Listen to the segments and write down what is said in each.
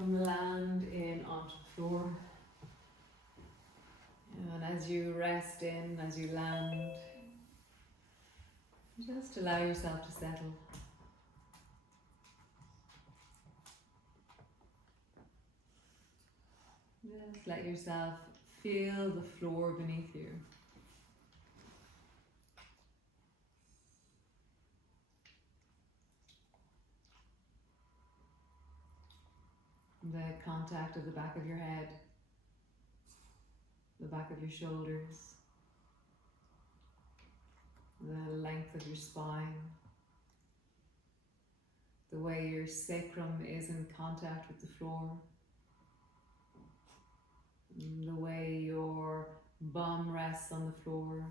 Come land in onto the floor. And as you rest in, as you land, just allow yourself to settle. Just let yourself feel the floor beneath you. The contact of the back of your head, the back of your shoulders, the length of your spine, the way your sacrum is in contact with the floor, the way your bum rests on the floor.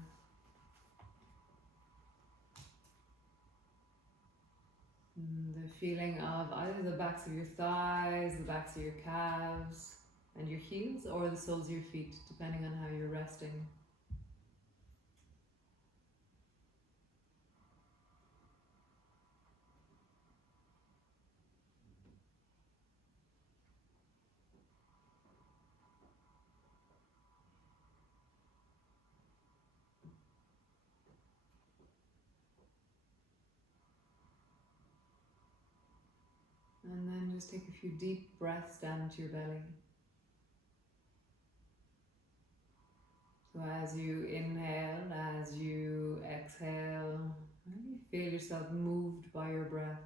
The feeling of either the backs of your thighs, the backs of your calves, and your heels, or the soles of your feet, depending on how you're resting. And then just take a few deep breaths down into your belly. So as you inhale, as you exhale, really feel yourself moved by your breath.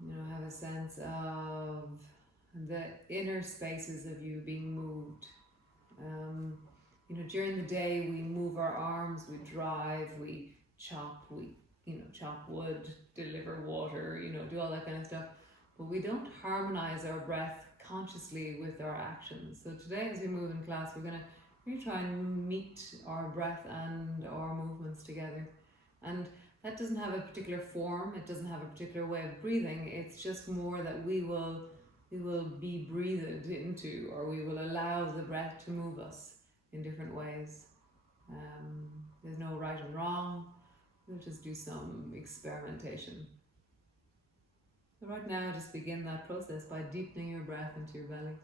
You know, have a sense of the inner spaces of you being moved. You know, during the day we move our arms, we drive, we chop, chop wood, deliver water, do all that kind of stuff. But we don't harmonize our breath consciously with our actions. So today, as we move in class, we're going to really try and meet our breath and our movements together. And that doesn't have a particular form, it doesn't have a particular way of breathing, it's just more that we will be breathed into, or we will allow the breath to move us in different ways. There's no right and wrong, we'll just do some experimentation. So right now, just begin that process by deepening your breath into your belly.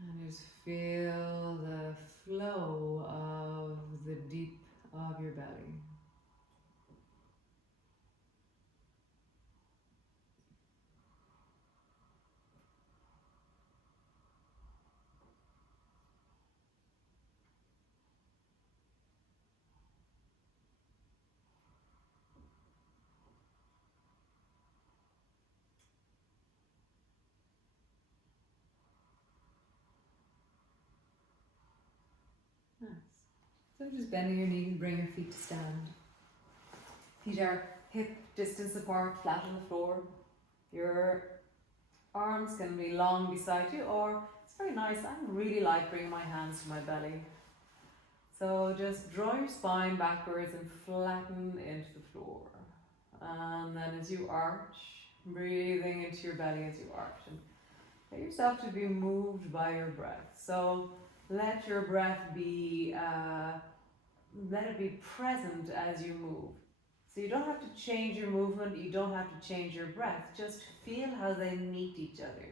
And just feel the flow of the deep of your belly. Nice. So just bending your knees, bring your feet to stand. Feet are hip distance apart, flat on the floor. Your arms can be long beside you, or it's very nice. I really like bringing my hands to my belly. So just draw your spine backwards and flatten into the floor. And then as you arch, breathing into your belly as you arch. And get yourself to be moved by your breath. So let your breath be, let it be present as you move. So you don't have to change your movement, you don't have to change your breath, just feel how they meet each other.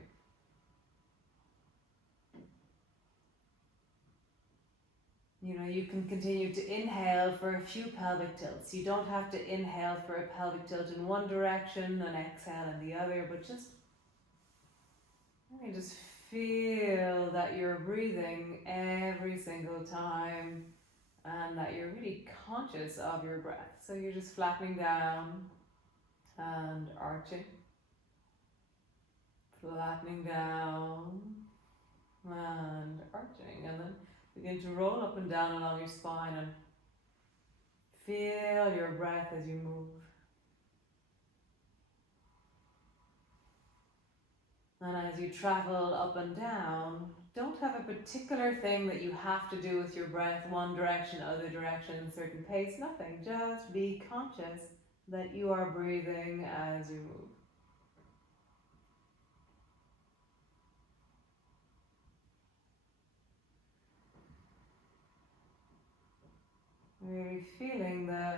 You know, you can continue to inhale for a few pelvic tilts. You don't have to inhale for a pelvic tilt in one direction and exhale in the other, but just feel that you're breathing every single time and that you're really conscious of your breath. So you're just flattening down and arching, flattening down and arching, and then begin to roll up and down along your spine and feel your breath as you move. And as you travel up and down, don't have a particular thing that you have to do with your breath, one direction, other direction, certain pace, nothing. Just be conscious that you are breathing as you move. Really feeling the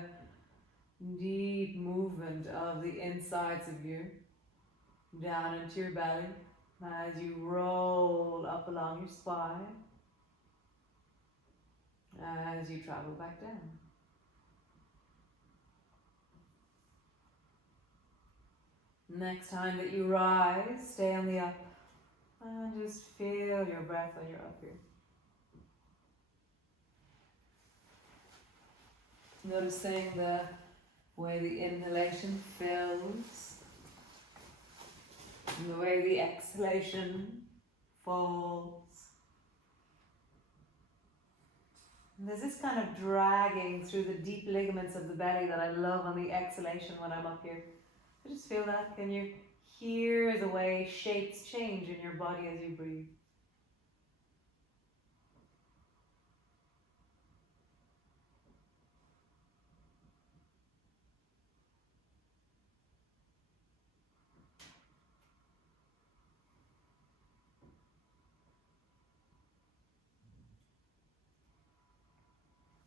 deep movement of the insides of you down into your belly as you roll up along your spine as you travel back down. Next time that you rise, stay on the up and just feel your breath when you're up here. Noticing the way the inhalation fills and the way the exhalation falls. And there's this kind of dragging through the deep ligaments of the belly that I love on the exhalation when I'm up here. I just feel that. Can you hear the way shapes change in your body as you breathe?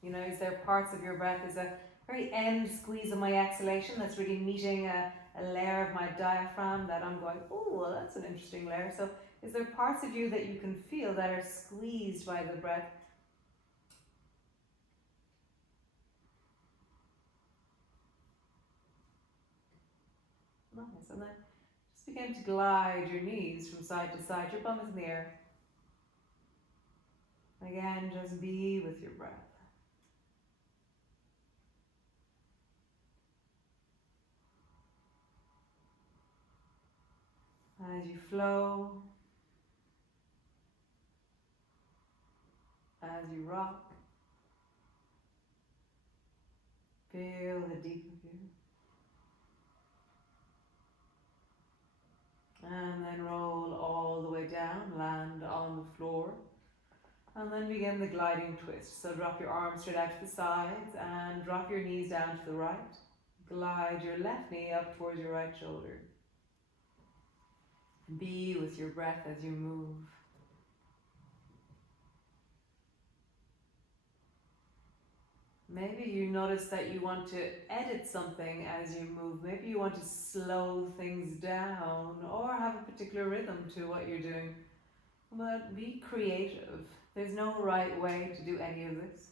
You know, is there parts of your breath, is a very end squeeze of my exhalation that's really meeting a layer of my diaphragm that I'm going, oh, well, that's an interesting layer. So is there parts of you that you can feel that are squeezed by the breath? Nice. And then just begin to glide your knees from side to side. Your bum is in the air. Again, just be with your breath. As you flow, as you rock, feel the deep of you. And then roll all the way down, land on the floor. And then begin the gliding twist. So drop your arms straight out to the sides and drop your knees down to the right. Glide your left knee up towards your right shoulder. Be with your breath as you move. Maybe you notice that you want to edit something as you move. Maybe you want to slow things down or have a particular rhythm to what you're doing. But be creative. There's no right way to do any of this.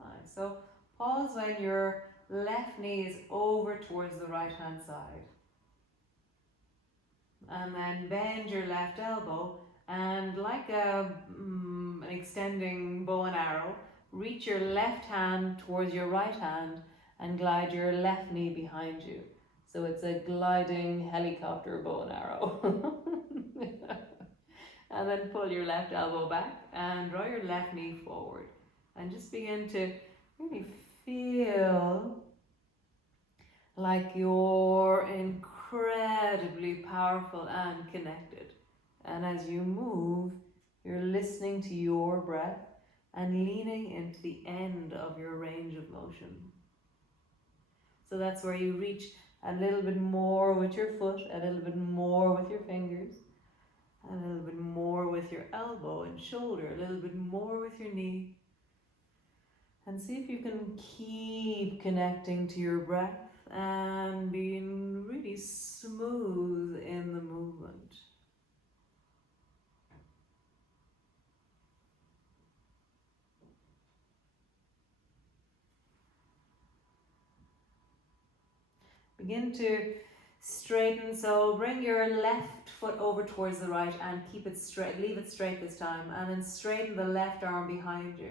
Nice. So pause when your left knee is over towards the right hand side. And then bend your left elbow and like an extending bow and arrow, reach your left hand towards your right hand and glide your left knee behind you. So it's a gliding helicopter bow and arrow. And then pull your left elbow back and draw your left knee forward. And just begin to really feel like you're incredibly powerful and connected. And as you move, you're listening to your breath and leaning into the end of your range of motion. So that's where you reach a little bit more with your foot, a little bit more with your fingers, a little bit more with your elbow and shoulder, a little bit more with your knee. And see if you can keep connecting to your breath and being really smooth in the movement. Begin to straighten, so bring your left foot over towards the right and keep it straight, leave it straight this time, and then straighten the left arm behind you.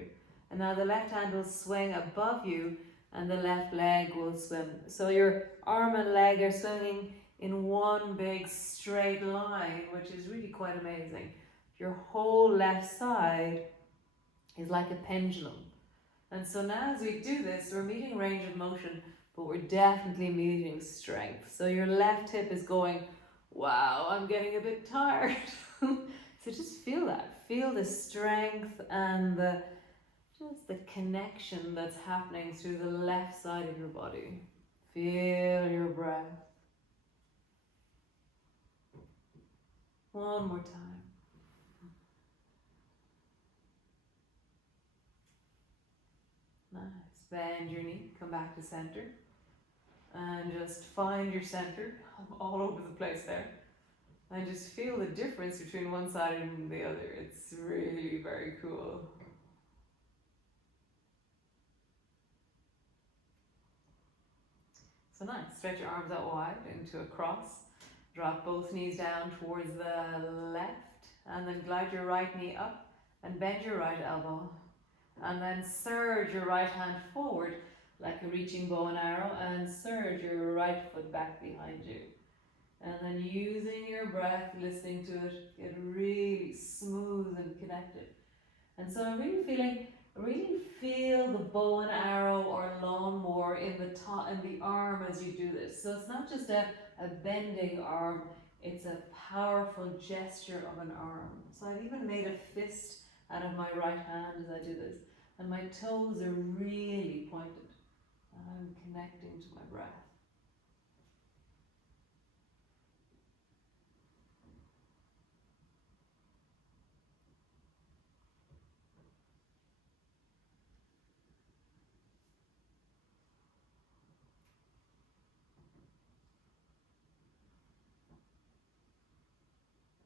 And now the left hand will swing above you and the left leg will swim. So your arm and leg are swinging in one big straight line, which is really quite amazing. Your whole left side is like a pendulum. And so now as we do this, we're meeting range of motion, but we're definitely meeting strength. So your left hip is going, wow, I'm getting a bit tired. So just feel that. Feel the strength and just the connection that's happening through the left side of your body. Feel your breath. One more time. Bend your knee, come back to center. And just find your center. I'm all over the place there. And just feel the difference between one side and the other. It's really very cool. So nice. Stretch your arms out wide into a cross. Drop both knees down towards the left. And then glide your right knee up and bend your right elbow. And then surge your right hand forward like a reaching bow and arrow, and surge your right foot back behind you. And then using your breath, listening to it, get really smooth and connected. And so I'm really feel the bow and arrow or lawnmower in the arm as you do this. So it's not just a bending arm, it's a powerful gesture of an arm. So I've even made a fist out of my right hand as I do this. And my toes are really pointed. And I'm connecting to my breath.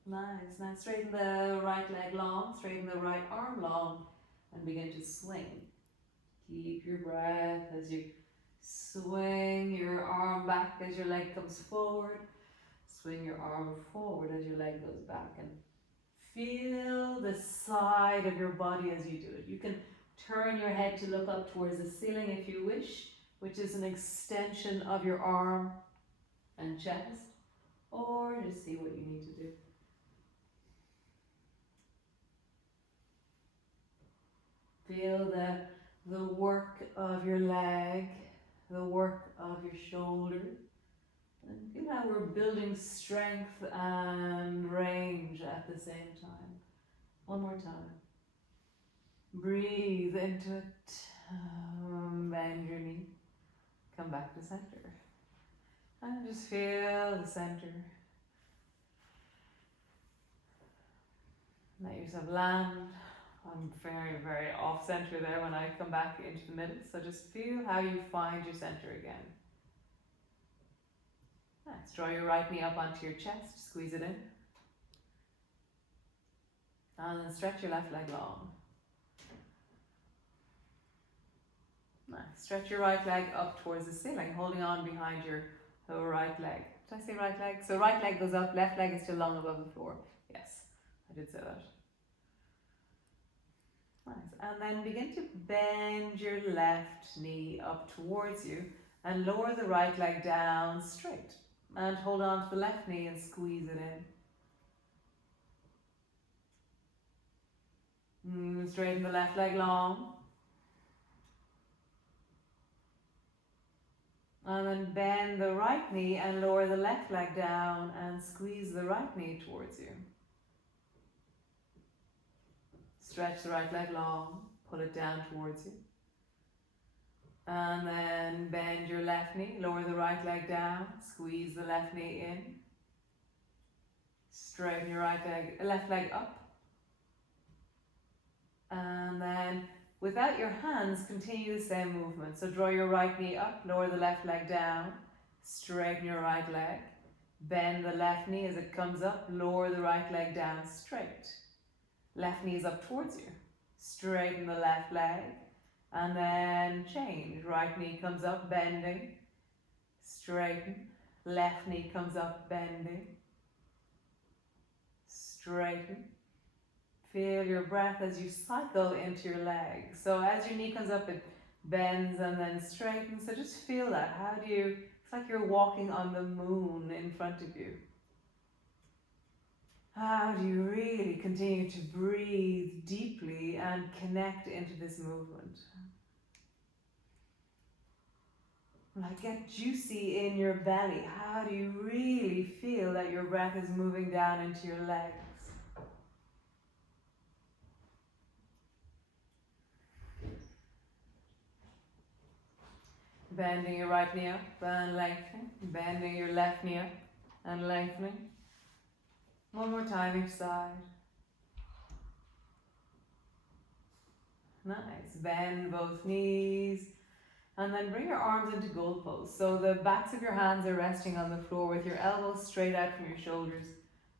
Nice. Now straighten the right leg long, straighten the right arm long, and begin to swing. Keep your breath as you swing your arm back as your leg comes forward. Swing your arm forward as your leg goes back, and feel the side of your body as you do it. You can turn your head to look up towards the ceiling if you wish, which is an extension of your arm and chest, or just see what you need to do. Feel the work of your leg, the work of your shoulder. And feel how we're building strength and range at the same time. One more time. Breathe into it. Bend your knee. Come back to center. And just feel the center. Let yourself land. I'm very, very off center there when I come back into the middle. So just feel how you find your center again. Nice. Draw your right knee up onto your chest. Squeeze it in. And then stretch your left leg long. Nice. Stretch your right leg up towards the ceiling, holding on behind your right leg. Did I say right leg? So right leg goes up, left leg is still long above the floor. Yes, I did say that. Nice. And then begin to bend your left knee up towards you and lower the right leg down straight. And hold on to the left knee and squeeze it in. Straighten the left leg long. And then bend the right knee and lower the left leg down and squeeze the right knee towards you. Stretch the right leg long, pull it down towards you. And then bend your left knee, lower the right leg down, squeeze the left knee in. Straighten your left leg up. And then without your hands, continue the same movement. So draw your right knee up, lower the left leg down, straighten your right leg. Bend the left knee as it comes up, lower the right leg down straight. Left knee is up towards you. Straighten the left leg. And then change. Right knee comes up, bending. Straighten. Left knee comes up, bending. Straighten. Feel your breath as you cycle into your leg. So as your knee comes up, it bends and then straightens. So just feel that. How do you, it's like you're walking on the moon in front of you. How do you really continue to breathe deeply and connect into this movement? Like get juicy in your belly. How do you really feel that your breath is moving down into your legs? Bending your right knee up and lengthening. Bending your left knee up and lengthening. One more time each side. Nice. Bend both knees. And then bring your arms into goal pose. So the backs of your hands are resting on the floor with your elbows straight out from your shoulders.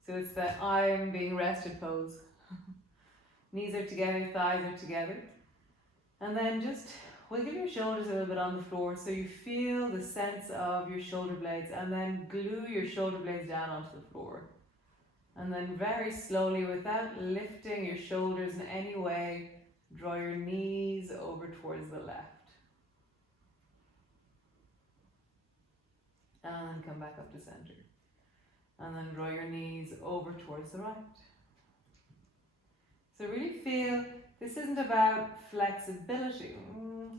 So it's the I'm being rested pose. Knees are together, thighs are together. And then just wiggle your shoulders a little bit on the floor so you feel the sense of your shoulder blades, and then glue your shoulder blades down onto the floor. And then very slowly, without lifting your shoulders in any way, draw your knees over towards the left. And then come back up to center. And then draw your knees over towards the right. So really feel, this isn't about flexibility.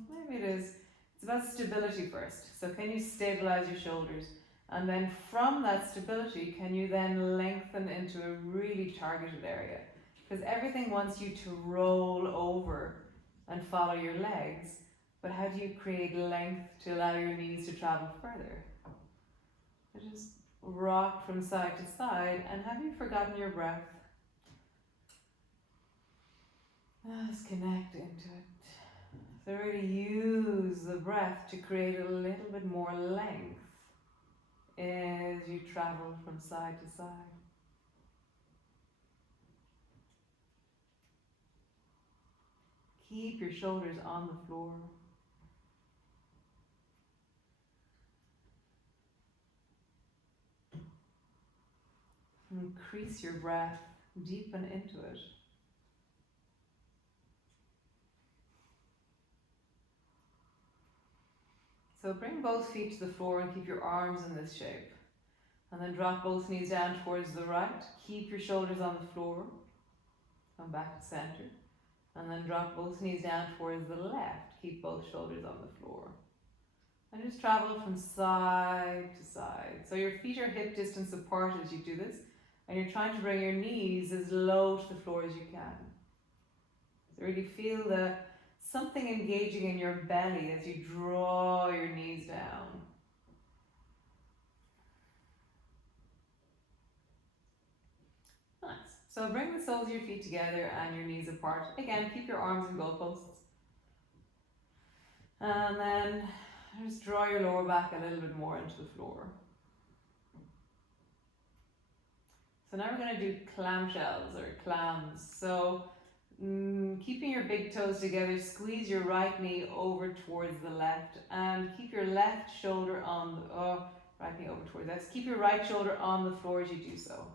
Maybe it is. It's about stability first. So can you stabilize your shoulders? And then from that stability, can you then lengthen into a really targeted area? Because everything wants you to roll over and follow your legs. But how do you create length to allow your knees to travel further? So just rock from side to side. And have you forgotten your breath? Just connect into it. So really use the breath to create a little bit more length as you travel from side to side. Keep your shoulders on the floor. Increase your breath, deepen into it. So bring both feet to the floor and keep your arms in this shape. And then drop both knees down towards the right. Keep your shoulders on the floor. Come back to center. And then drop both knees down towards the left. Keep both shoulders on the floor. And just travel from side to side. So your feet are hip distance apart as you do this. And you're trying to bring your knees as low to the floor as you can. So really feel something engaging in your belly as you draw your knees down. Nice. So bring the soles of your feet together and your knees apart. Again, keep your arms in goalposts. And then just draw your lower back a little bit more into the floor. So now we're going to do clamshells or clams. So keeping your big toes together, squeeze your right knee over towards the left and keep your left shoulder on the, right knee over towards that. Keep your right shoulder on the floor as you do so.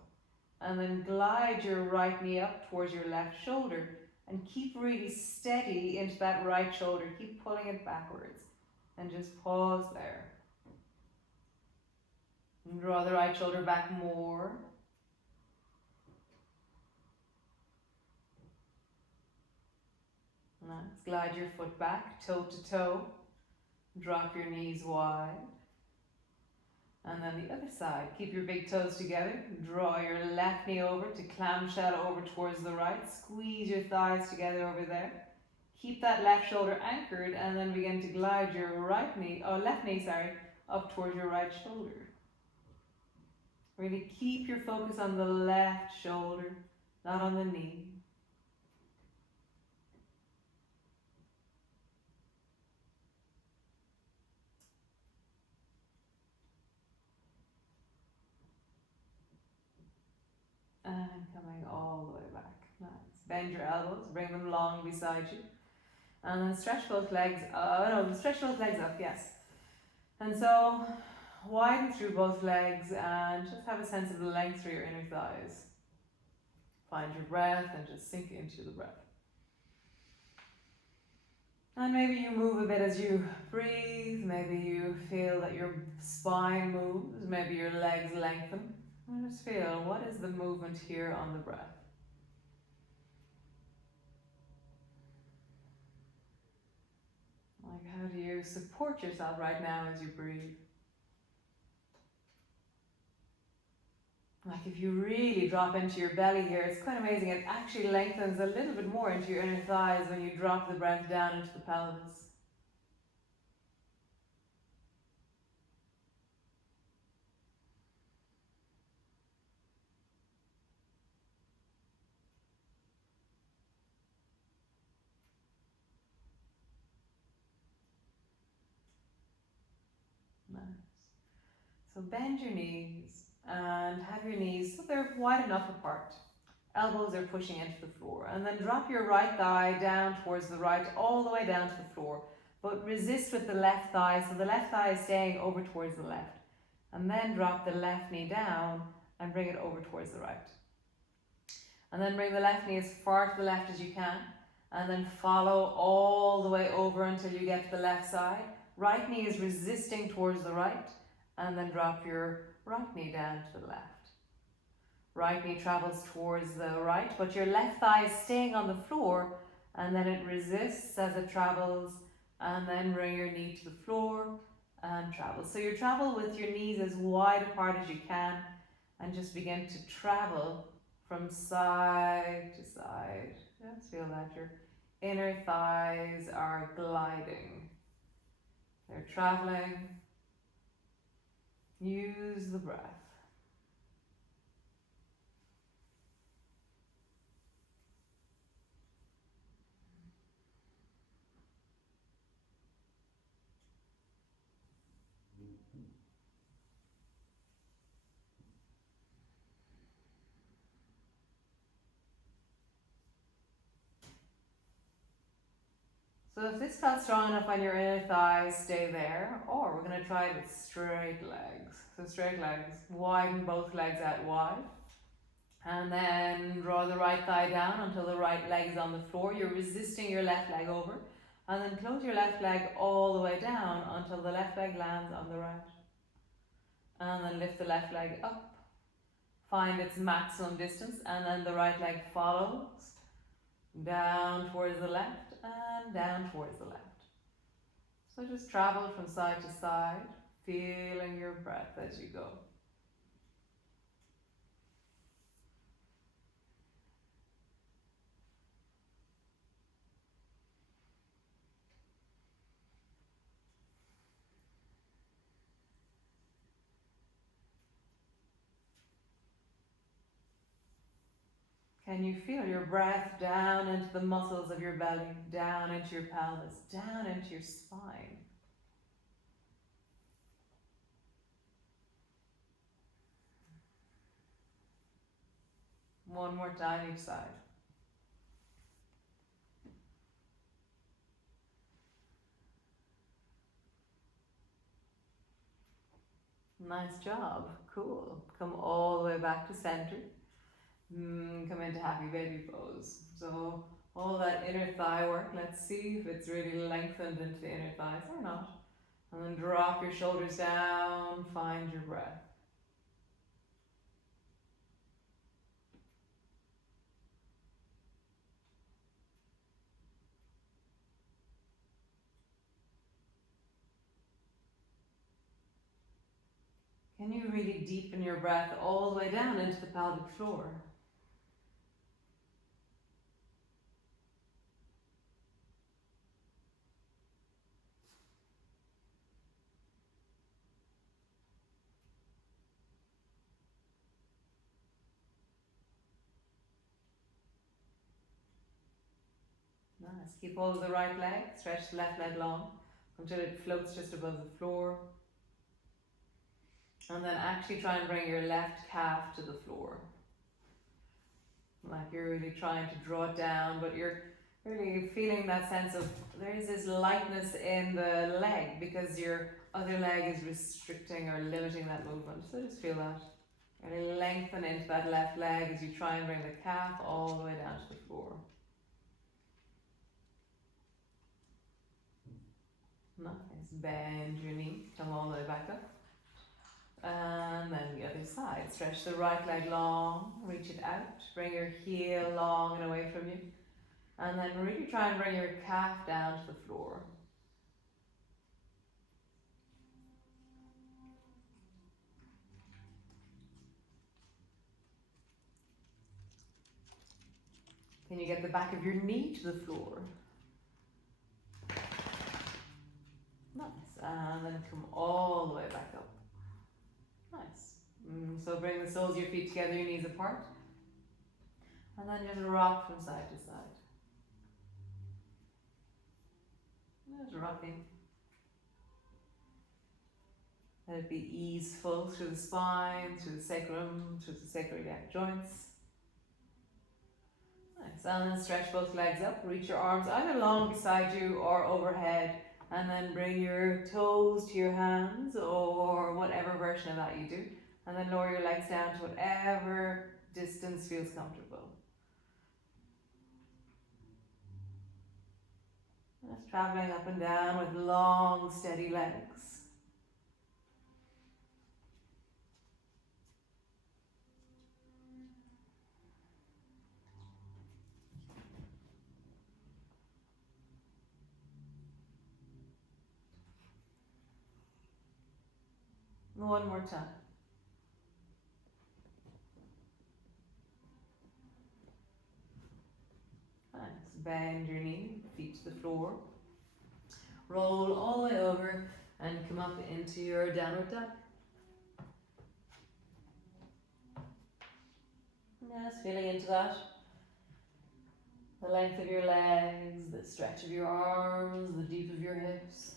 And then glide your right knee up towards your left shoulder and keep really steady into that right shoulder. Keep pulling it backwards and just pause there. And draw the right shoulder back more. Nice. Glide your foot back, toe to toe. Drop your knees wide. And then the other side, keep your big toes together. Draw your left knee over to clamshell over towards the right. Squeeze your thighs together over there. Keep that left shoulder anchored and then begin to glide your left knee, up towards your right shoulder. Really keep your focus on the left shoulder, not on the knee. And coming all the way back. Nice. Bend your elbows, bring them long beside you. And then stretch both legs, stretch both legs up, yes. And so, widen through both legs and just have a sense of the length through your inner thighs. Find your breath and just sink into the breath. And maybe you move a bit as you breathe, maybe you feel that your spine moves, maybe your legs lengthen. And just feel, what is the movement here on the breath? Like, how do you support yourself right now as you breathe? Like, if you really drop into your belly here, it's quite amazing. It actually lengthens a little bit more into your inner thighs when you drop the breath down into the pelvis. So bend your knees and have your knees so they're wide enough apart. Elbows are pushing into the floor. And then drop your right thigh down towards the right, all the way down to the floor. But resist with the left thigh, so the left thigh is staying over towards the left. And then drop the left knee down and bring it over towards the right. And then bring the left knee as far to the left as you can. And then follow all the way over until you get to the left side. Right knee is resisting towards the right. And then drop your right knee down to the left. Right knee travels towards the right, but your left thigh is staying on the floor, and then it resists as it travels, and then bring your knee to the floor and travel. So you travel with your knees as wide apart as you can, and just begin to travel from side to side. Just feel that your inner thighs are gliding. They're traveling. Use the breath. So if this felt strong enough on your inner thighs, stay there. Or we're going to try it with straight legs. So straight legs, widen both legs out wide. And then draw the right thigh down until the right leg is on the floor. You're resisting your left leg over. And then close your left leg all the way down until the left leg lands on the right. And then lift the left leg up. Find its maximum distance, and then the right leg follows. Down towards the left and down towards the left. So just travel from side to side, feeling your breath as you go. Can you feel your breath down into the muscles of your belly, down into your pelvis, down into your spine? One more time each side. Nice job. Cool. Come all the way back to center. Come into happy baby pose. So all that inner thigh work, let's see if it's really lengthened into the inner thighs or not. And then drop your shoulders down, find your breath. Can you really deepen your breath all the way down into the pelvic floor? Nice. Keep hold of the right leg, stretch the left leg long until it floats just above the floor. And then actually try and bring your left calf to the floor. Like you're really trying to draw it down, but you're really feeling that sense of there's this lightness in the leg because your other leg is restricting or limiting that movement. So just feel that. Really lengthen into that left leg as you try and bring the calf all the way down to the floor. Nice. Bend your knee, come all the way back up. And then the other side. Stretch the right leg long, reach it out, bring your heel long and away from you. And then really try and bring your calf down to the floor. Can you get the back of your knee to the floor? Nice. And then come all the way back up. Nice. So bring the soles of your feet together, your knees apart. And then just rock from side to side. Just rocking. Let it be easeful through the spine, through the sacrum, through the sacroiliac joints. Nice. And then stretch both legs up. Reach your arms either long beside you or overhead. And then bring your toes to your hands or whatever version of that you do. And then lower your legs down to whatever distance feels comfortable. Just traveling up and down with long, steady legs. One more time. Nice. Bend your knee, feet to the floor. Roll all the way over and come up into your downward dog. Yes, feeling into that. The length of your legs, the stretch of your arms, the deep of your hips.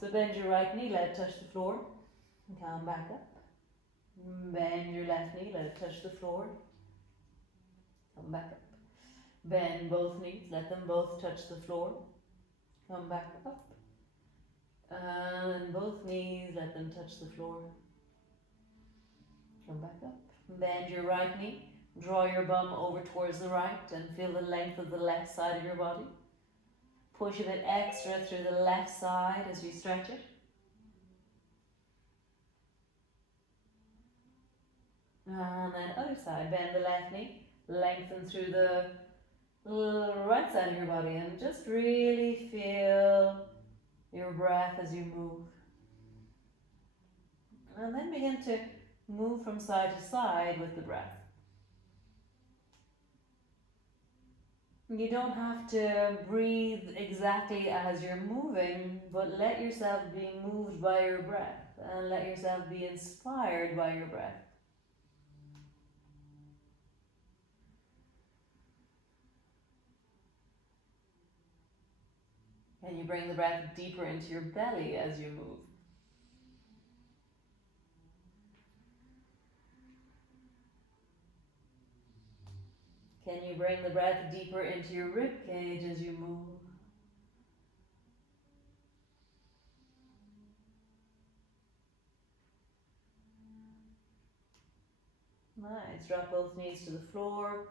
So bend your right knee, let it touch the floor, and come back up. Bend your left knee, let it touch the floor, come back up. Bend both knees, let them both touch the floor, come back up. And both knees, let them touch the floor, come back up. Bend your right knee, draw your bum over towards the right and feel the length of the left side of your body. Push a bit extra through the left side as you stretch it. And then other side, bend the left knee, lengthen through the right side of your body and just really feel your breath as you move. And then begin to move from side to side with the breath. You don't have to breathe exactly as you're moving, but let yourself be moved by your breath and let yourself be inspired by your breath. Can you bring the breath deeper into your belly as you move? Can you bring the breath deeper into your rib cage as you move? Nice. Drop both knees to the floor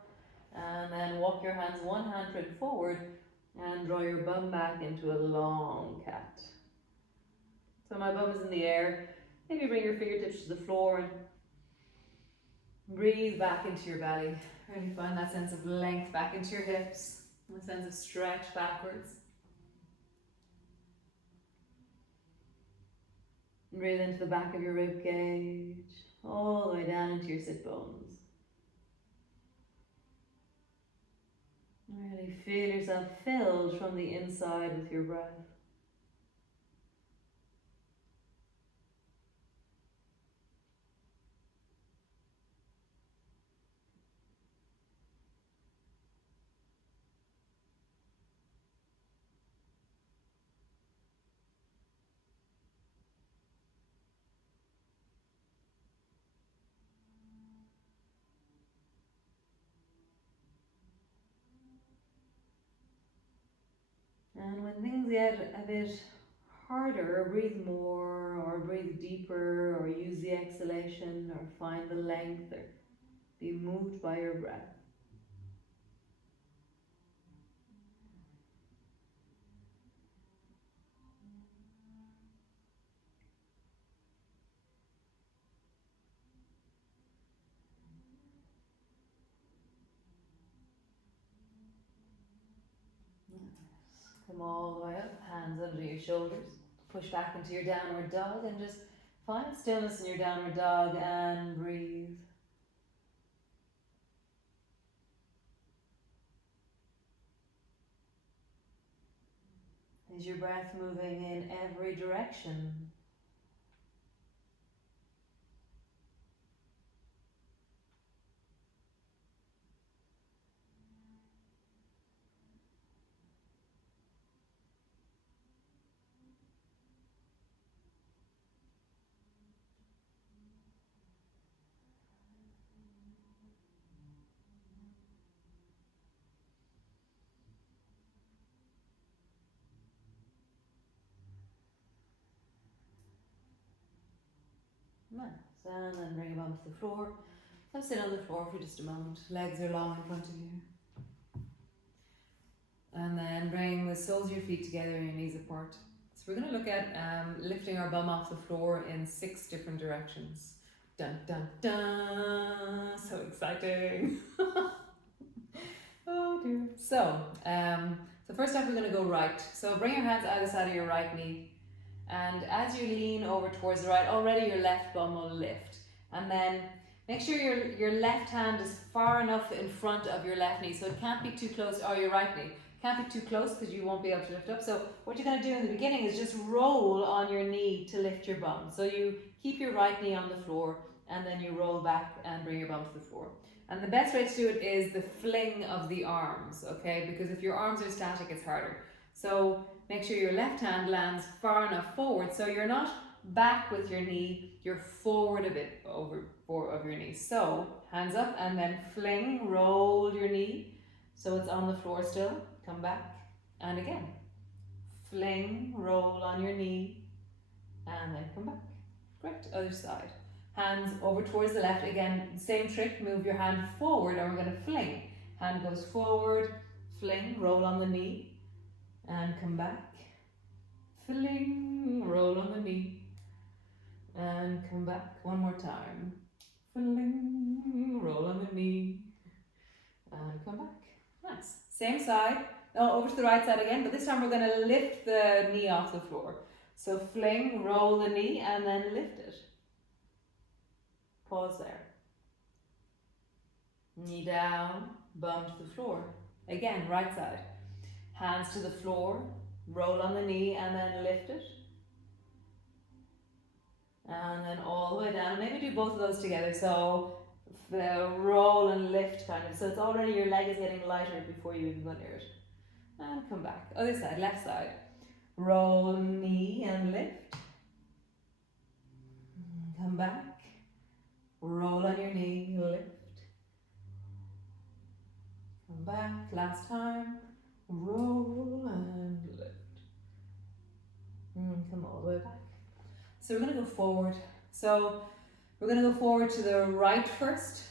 and then walk your hands one hand print forward and draw your bum back into a long cat. So my bum is in the air. Maybe bring your fingertips to the floor and breathe back into your belly. Really find that sense of length back into your hips, a sense of stretch backwards. Breathe into the back of your rib cage, all the way down into your sit bones. Really feel yourself filled from the inside with your breath. And when things get a bit harder, breathe more or breathe deeper or use the exhalation or find the length or be moved by your breath. Come all the way up, hands under your shoulders. Push back into your downward dog and just find stillness in your downward dog and breathe. Is your breath moving in every direction? Nice. And then bring your bum to the floor. Now sit on the floor for just a moment. Legs are long in front of you. And then bring the soles of your feet together and your knees apart. So we're going to look at lifting our bum off the floor in 6 different directions. Dun dun dun! So exciting! Oh dear. So first off, we're going to go right. So bring your hands either side of your right knee. And as you lean over towards the right, already your left bum will lift. And then make sure your left hand is far enough in front of your left knee. So it can't be too close, or your right knee. Can't be too close because you won't be able to lift up. So what you're going to do in the beginning is just roll on your knee to lift your bum. So you keep your right knee on the floor and then you roll back and bring your bum to the floor. And the best way to do it is the fling of the arms, okay? Because if your arms are static, it's harder. So make sure your left hand lands far enough forward so you're not back with your knee, you're forward a bit over of your knee. So hands up and then fling, roll your knee so it's on the floor still. Come back and again. Fling, roll on your knee and then come back. Great, other side. Hands over towards the left. Again, same trick, move your hand forward and we're going to fling. Hand goes forward, fling, roll on the knee and come back. Fling, roll on the knee and come back. One more time. Fling, roll on the knee and come back. Nice. Same side. Oh, over to the right side again, but this time we're going to lift the knee off the floor. So fling, roll the knee and then lift it. Pause there. Knee down, bum to the floor. Again, right side. Hands to the floor, roll on the knee and then lift it. And then all the way down. Maybe do both of those together. So the roll and lift kind of. So it's already your leg is getting lighter before you even go near it. And come back. Other side, left side. Roll knee and lift. Come back. Roll on your knee, lift. Come back, last time. Roll and lift. And come all the way back. So we're going to go forward. So we're going to go forward to the right first.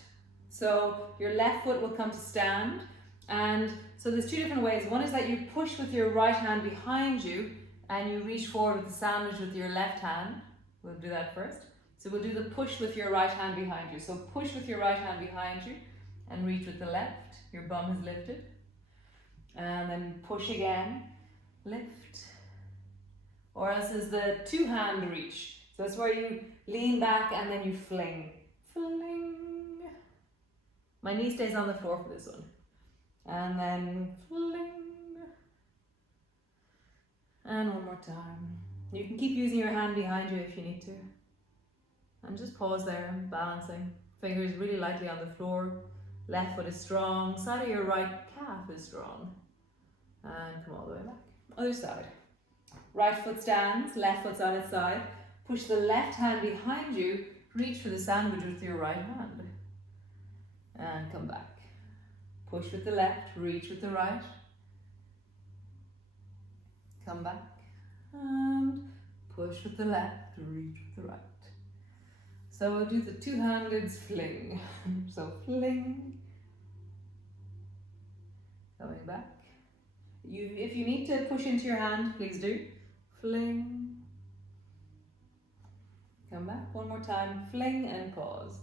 So your left foot will come to stand. And so there's 2 different ways. One is that you push with your right hand behind you and you reach forward with the sandwich with your left hand. We'll do that first. So we'll do the push with your right hand behind you. So push with your right hand behind you and reach with the left. Your bum is lifted. And then push again, lift. Or else is the 2-hand reach. So it's where you lean back and then you fling. Fling. My knee stays on the floor for this one. And then fling. And one more time. You can keep using your hand behind you if you need to. And just pause there, balancing. Fingers really lightly on the floor. Left foot is strong. Side of your right calf is strong. And come all the way back. Other side. Right foot stands, left foot's on its side. Push the left hand behind you. Reach for the sandwich with your right hand. And come back. Push with the left, reach with the right. Come back. And push with the left, reach with the right. So we'll do the 2-handed fling. So fling. Coming back. If you need to push into your hand, please do. Fling. Come back one more time. Fling and pause.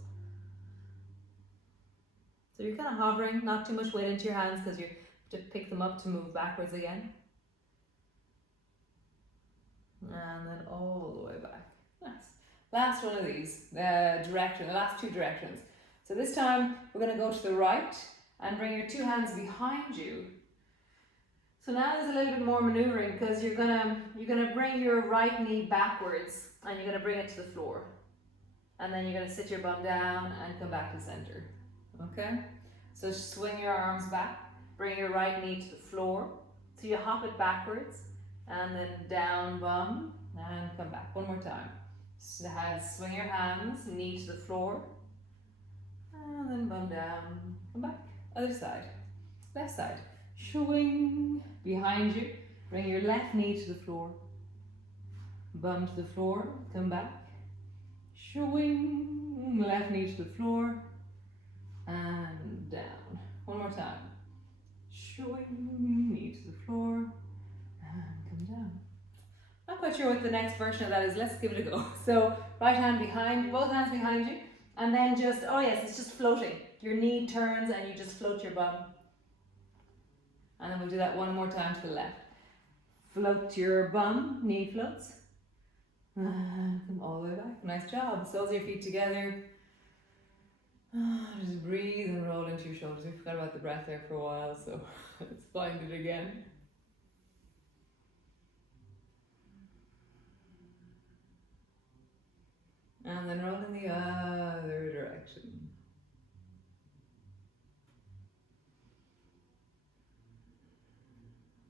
So you're kind of hovering, not too much weight into your hands because you have to pick them up to move backwards again. And then all the way back. Nice. Last one of these, the last 2 directions. So this time we're going to go to the right and bring your 2 hands behind you. So now there's a little bit more maneuvering because you're gonna bring your right knee backwards and you're gonna bring it to the floor. And then you're gonna sit your bum down and come back to center. Okay? So swing your arms back, bring your right knee to the floor. So you hop it backwards and then down bum and come back. One more time. So swing your hands, knee to the floor. And then bum down, come back. Other side. Left side. Swing behind you. Bring your left knee to the floor. Bum to the floor. Come back. Swing, left knee to the floor and down. One more time. Swing, knee to the floor and come down. Not quite sure what the next version of that is. Let's give it a go. So right hand behind, both hands behind you, and then just, oh yes, it's just floating. Your knee turns and you just float your bum. And then we'll do that one more time to the left. Float your bum, knee floats. And come all the way back. Nice job. Soles of your feet together. Just breathe and roll into your shoulders. We forgot about the breath there for a while, so let's find it again. And then roll in the other direction.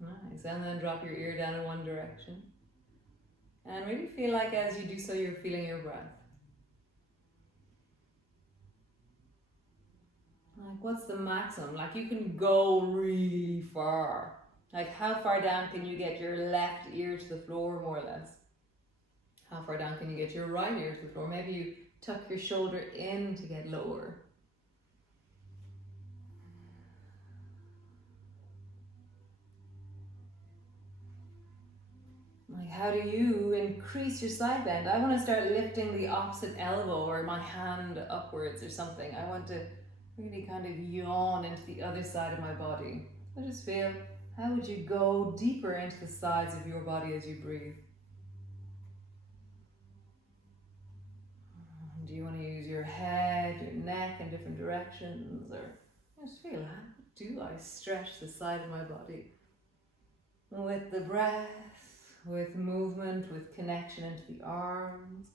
Nice. And then drop your ear down in one direction. And really feel like as you do so, you're feeling your breath. Like, what's the maximum? Like, you can go really far. Like, how far down can you get your left ear to the floor, more or less? How far down can you get your right ear to the floor? Maybe you tuck your shoulder in to get lower. Like, how do you increase your side bend? I want to start lifting the opposite elbow or my hand upwards or something. I want to really kind of yawn into the other side of my body. I just feel, how would you go deeper into the sides of your body as you breathe? Do you want to use your head, your neck in different directions? Or just feel, how do I stretch the side of my body? With the breath, with movement, with connection into the arms.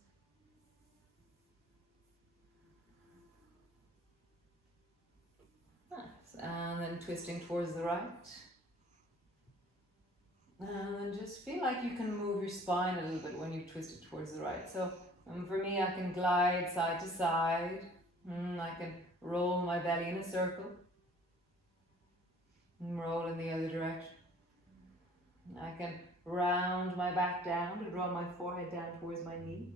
Nice. And then twisting towards the right. And then just feel like you can move your spine a little bit when you've twisted towards the right. So for me, I can glide side to side. I can roll my belly in a circle. And roll in the other direction. I can round my back down to draw my forehead down towards my knee.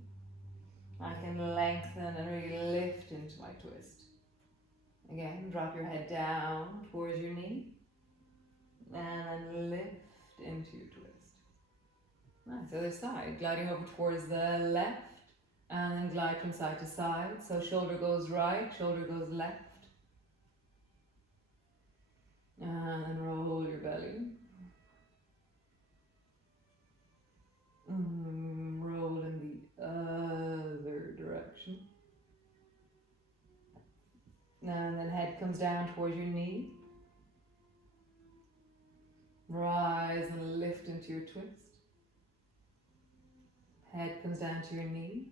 I can lengthen and really lift into my twist. Again, drop your head down towards your knee. And then lift into your twist. Nice, other side. Gliding over towards the left. And then glide from side to side. So shoulder goes right, shoulder goes left. And then roll your belly. Roll in the other direction. And then head comes down towards your knee. Rise and lift into your twist. Head comes down to your knee.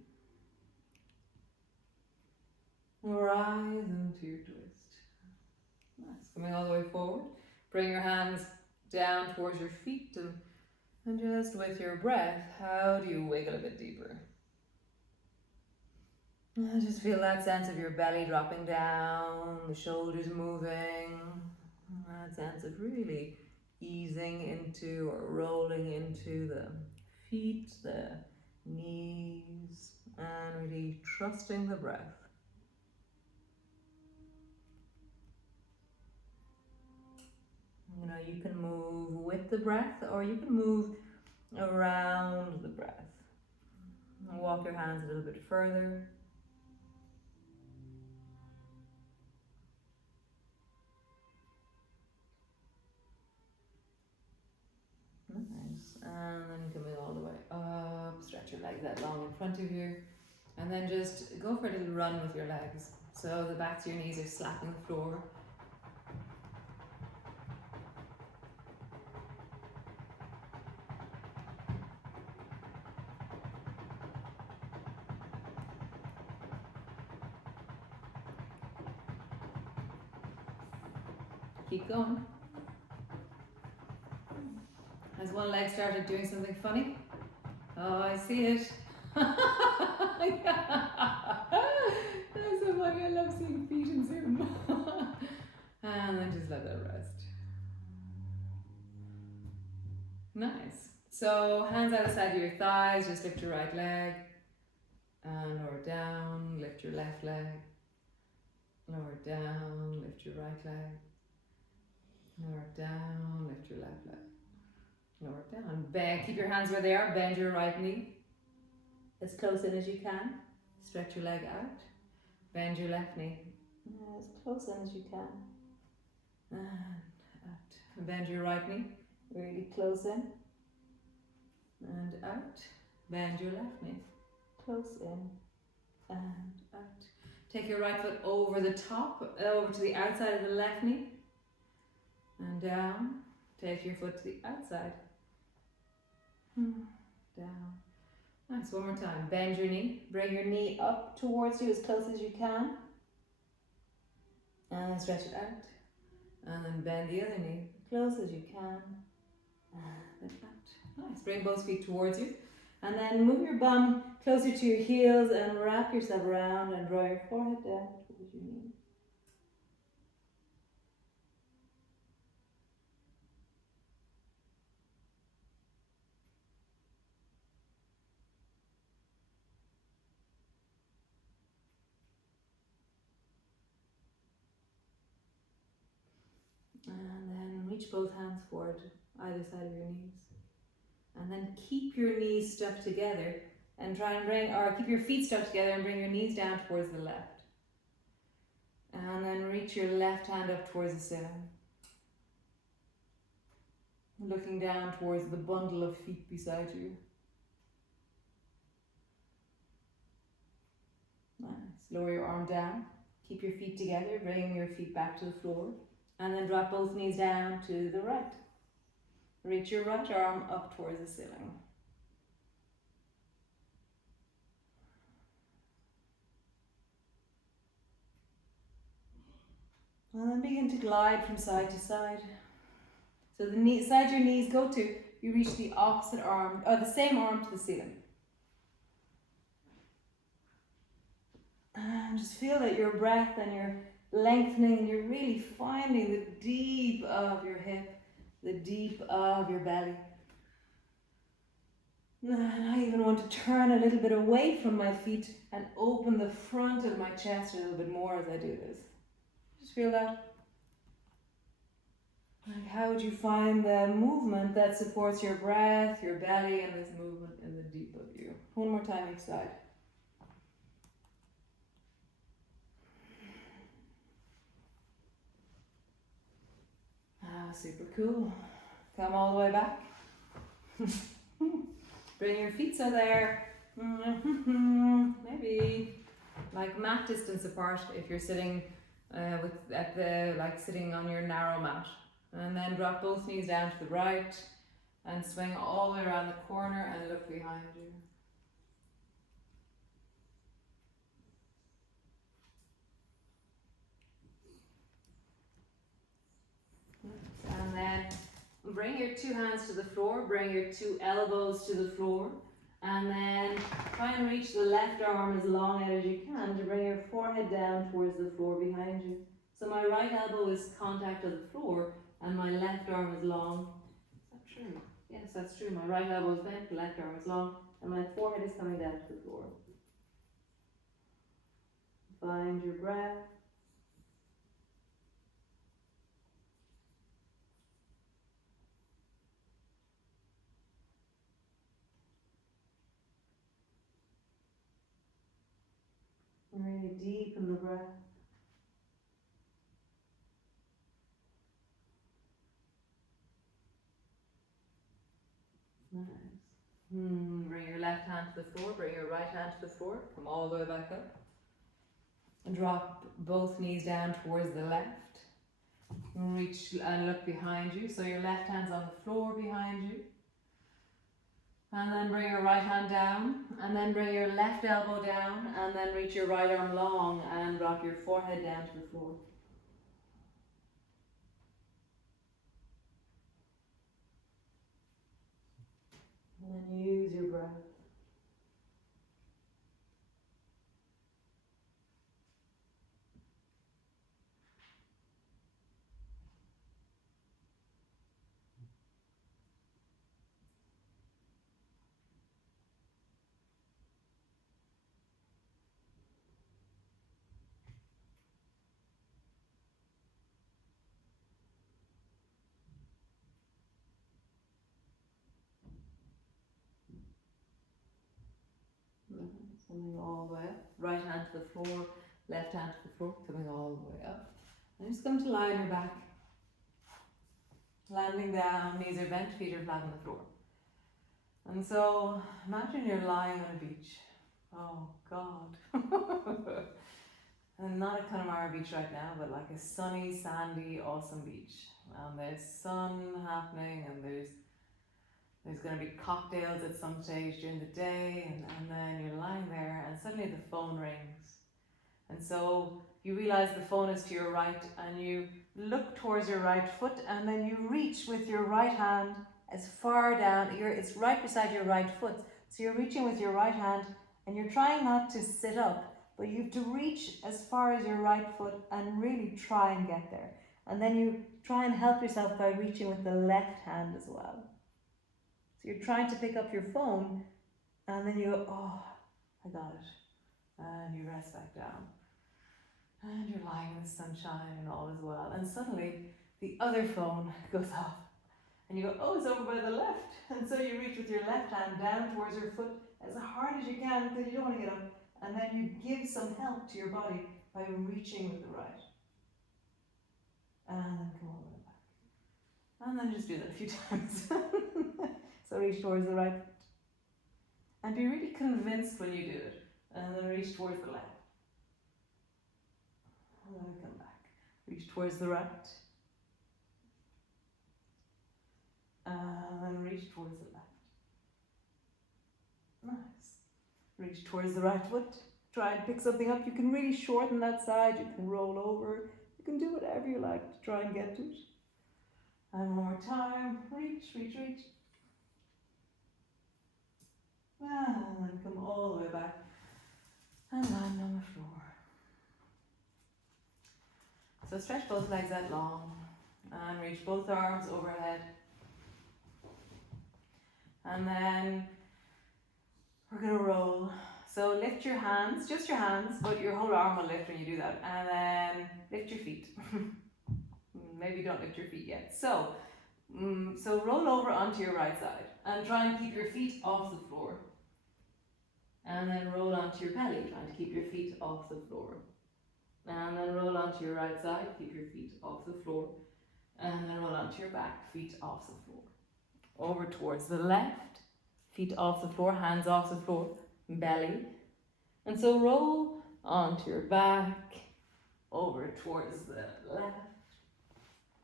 Rise into your twist. Nice. Coming all the way forward. Bring your hands down towards your feet and just with your breath, how do you wiggle a bit deeper? And just feel that sense of your belly dropping down, the shoulders moving, that sense of really easing into or rolling into the feet, the knees, and really trusting the breath. You know, you can move with the breath or you can move around the breath. And walk your hands a little bit further. Nice. And then coming all the way up, stretch your legs out long in front of you. And then just go for a little run with your legs. So the backs of your knees are slapping the floor. Keep going. Has one leg started doing something funny? Oh, I see it. That's so funny. I love seeing feet in Zoom. And then just let that rest. Nice. So hands out the side of your thighs. Just lift your right leg. And lower down, lift your left leg. Lower down, lift your right leg. Lower down, lift your left leg. Lower down. Bend, keep your hands where they are. Bend your right knee as close in as you can. Stretch your leg out. Bend your left knee as close in as you can. And out. Bend your right knee. Really close in. And out. Bend your left knee. Close in. And out. Take your right foot over the top, over to the outside of the left knee. And down. Take your foot to the outside. Down. Nice, one more time. Bend your knee. Bring your knee up towards you as close as you can. And then stretch it out. And then bend the other knee. Close as you can. And then out. Nice. Bring both feet towards you. And then move your bum closer to your heels and wrap yourself around and draw your forehead down towards your knees. And then reach both hands forward, either side of your knees. And then keep your knees stuck together and try and bring, or keep your feet stuck together and bring your knees down towards the left. And then reach your left hand up towards the ceiling. Looking down towards the bundle of feet beside you. Nice. Lower your arm down. Keep your feet together, bring your feet back to the floor. And then drop both knees down to the right. Reach your right arm up towards the ceiling. And then begin to glide from side to side. So the side your knees go to, you reach the opposite arm, or the same arm to the ceiling. And just feel that your breath and your lengthening, and you're really finding the deep of your hip, the deep of your belly. And I even want to turn a little bit away from my feet and open the front of my chest a little bit more as I do this. Just feel that. Like, how would you find the movement that supports your breath, your belly, and this movement in the deep of you? One more time each side. Ah, super cool. Come all the way back. Bring your feet so they're maybe like mat distance apart if you're sitting sitting on your narrow mat. And then drop both knees down to the right and swing all the way around the corner and look behind you. And then bring your two hands to the floor, bring your two elbows to the floor, and then try and reach the left arm as long out as you can to bring your forehead down towards the floor behind you. So my right elbow is contact of the floor and my left arm is long. Is that true? Yes, that's true. My right elbow is bent, the left arm is long, and my forehead is coming down to the floor. Find your breath. Really deepen the breath. Nice. Bring your left hand to the floor, bring your right hand to the floor, come all the way back up. And drop both knees down towards the left. Reach and look behind you, so your left hand's on the floor behind you. And then bring your right hand down, and then bring your left elbow down, and then reach your right arm long and drop your forehead down to the floor. And then use your breath. Pulling all the way up. Right hand to the floor, left hand to the floor, coming all the way up. And just come to lie on your back. Landing down, knees are bent, feet are flat on the floor. And so imagine you're lying on a beach. Oh God. And not a Connemara beach right now, but like a sunny, sandy, awesome beach. And there's sun happening, and there's going to be cocktails at some stage during the day, and then you're lying there, and suddenly the phone rings. And so you realize the phone is to your right, and you look towards your right foot, and then you reach with your right hand as far down. It's right beside your right foot. So you're reaching with your right hand, and you're trying not to sit up, but you have to reach as far as your right foot and really try and get there. And then you try and help yourself by reaching with the left hand as well. So you're trying to pick up your phone, and then you go, oh, I got it. And you rest back down. And you're lying in the sunshine and all is well. And suddenly the other phone goes off. And you go, oh, it's over by the left. And so you reach with your left hand down towards your foot as hard as you can, because you don't want to get up. And then you give some help to your body by reaching with the right. And then come all the way back. And then just do that a few times. So reach towards the right foot. And be really convinced when you do it. And then reach towards the left. And then come back. Reach towards the right. And then reach towards the left. Nice. Reach towards the right foot. Try and pick something up. You can really shorten that side. You can roll over. You can do whatever you like to try and get to it. And one more time. Reach, reach, reach. And then come all the way back. And land on the floor. So stretch both legs out long. And reach both arms overhead. And then we're going to roll. So lift your hands, just your hands, but your whole arm will lift when you do that. And then lift your feet. Maybe don't lift your feet yet. So roll over onto your right side and try and keep your feet off the floor. And then roll onto your belly, trying to keep your feet off the floor. And then roll onto your right side, keep your feet off the floor. And then roll onto your back, feet off the floor. Over towards the left, feet off the floor, hands off the floor, belly. And so roll onto your back, over towards the left,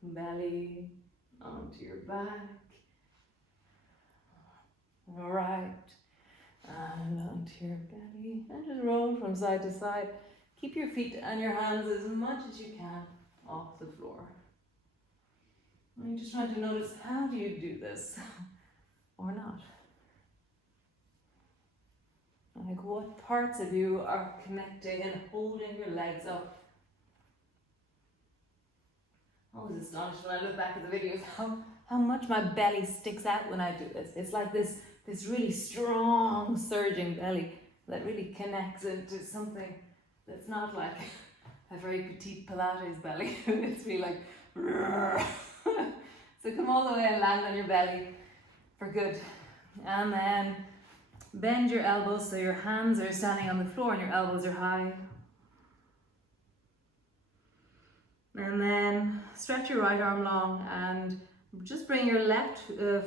belly, onto your back, right, and onto your belly. And just roll from side to side. Keep your feet and your hands as much as you can off the floor. And you're just trying to notice, how do you do this? Or not? Like, what parts of you are connecting and holding your legs up? I was astonished when I look back at the videos how much my belly sticks out when I do this. It's like this really strong surging belly that really connects into something that's not like a very petite Pilates belly. It's really like so come all the way and land on your belly for good. And then bend your elbows so your hands are standing on the floor and your elbows are high. And then stretch your right arm long and just bring your left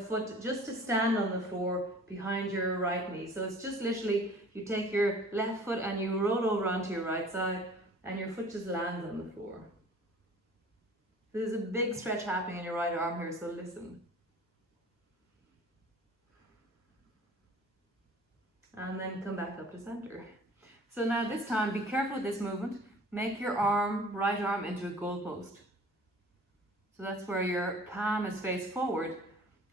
foot just to stand on the floor behind your right knee. So it's just literally, you take your left foot and you roll over onto your right side and your foot just lands on the floor. There's a big stretch happening in your right arm here, so listen. And then come back up to center. So now this time, be careful with this movement. Make your right arm into a goalpost. So that's where your palm is faced forward,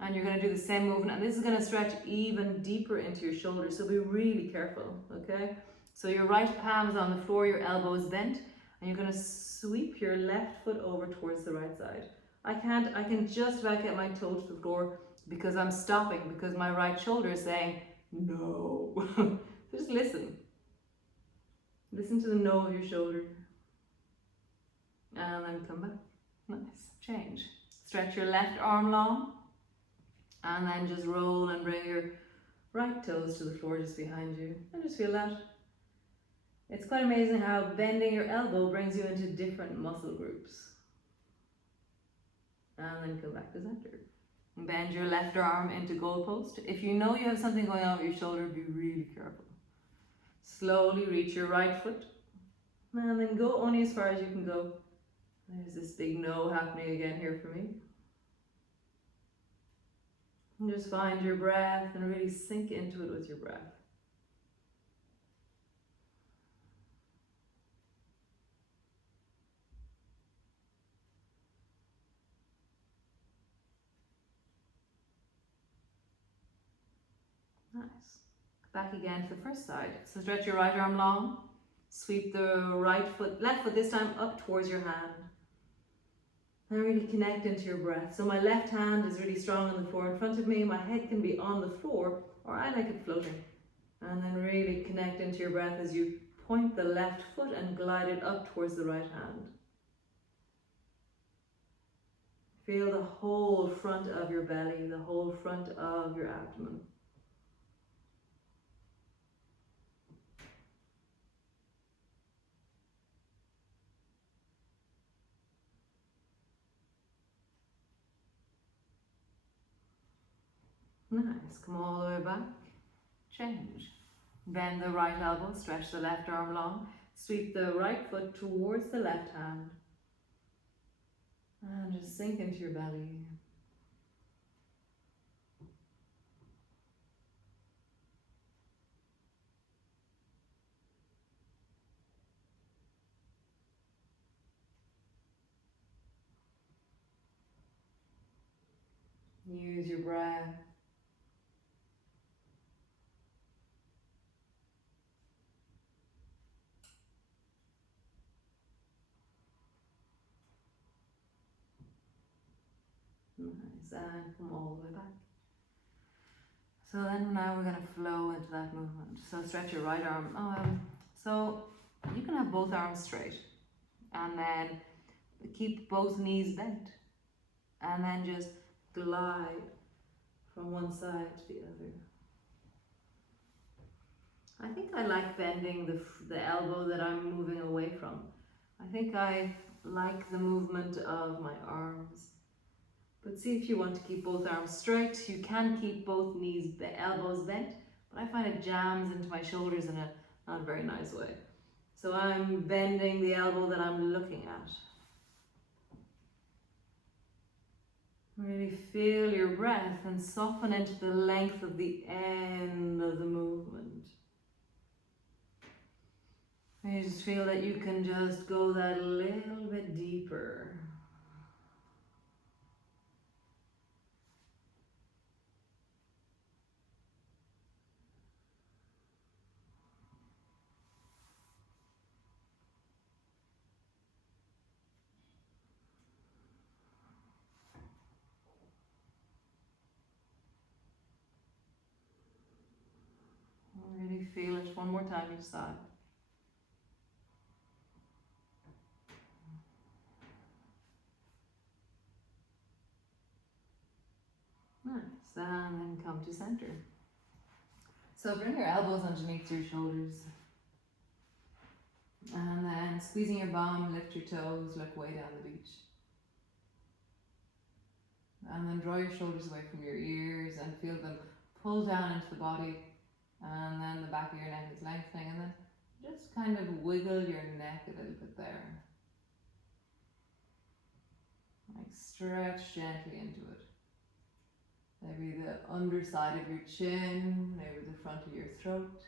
and you're going to do the same movement, and this is going to stretch even deeper into your shoulders, so be really careful, okay? So your right palm is on the floor, your elbow is bent, and you're going to sweep your left foot over towards the right side. I can just about get my toe to the floor because I'm stopping, because my right shoulder is saying, no. So just listen. Listen to the no of your shoulder. And then come back. Nice. Change. Stretch your left arm long. And then just roll and bring your right toes to the floor just behind you. And just feel that. It's quite amazing how bending your elbow brings you into different muscle groups. And then come back to center. Bend your left arm into goalpost. If you know you have something going on with your shoulder, be really careful. Slowly reach your right foot. And then go only as far as you can go. There's this big no happening again here for me. And just find your breath and really sink into it with your breath. Nice. Back again to the first side. So stretch your right arm long. Sweep the left foot this time up towards your hand. And really connect into your breath. So my left hand is really strong on the floor in front of me. My head can be on the floor, or I like it floating. And then really connect into your breath as you point the left foot and glide it up towards the right hand. Feel the whole front of your belly, the whole front of your abdomen. Nice, come all the way back, change. Bend the right elbow, stretch the left arm long, sweep the right foot towards the left hand. And just sink into your belly. Use your breath. Nice, and come all the way back. So then now we're going to flow into that movement. So stretch your right arm. So you can have both arms straight and then keep both knees bent and then just glide from one side to the other. I think I like bending the elbow that I'm moving away from. I think I like the movement of my arms. But see if you want to keep both arms straight. You can keep both elbows bent, but I find it jams into my shoulders in a not very nice way. So I'm bending the elbow that I'm looking at. Really feel your breath and soften into the length of the end of the movement. And you just feel that you can just go that little bit deeper. Really feel it one more time each side. Nice, and then come to center. So bring your elbows underneath your shoulders. And then squeezing your bum, lift your toes, look way down the beach. And then draw your shoulders away from your ears and feel them pull down into the body. And then the back of your neck is lengthening, and then just kind of wiggle your neck a little bit there. Like stretch gently into it. Maybe the underside of your chin, maybe the front of your throat,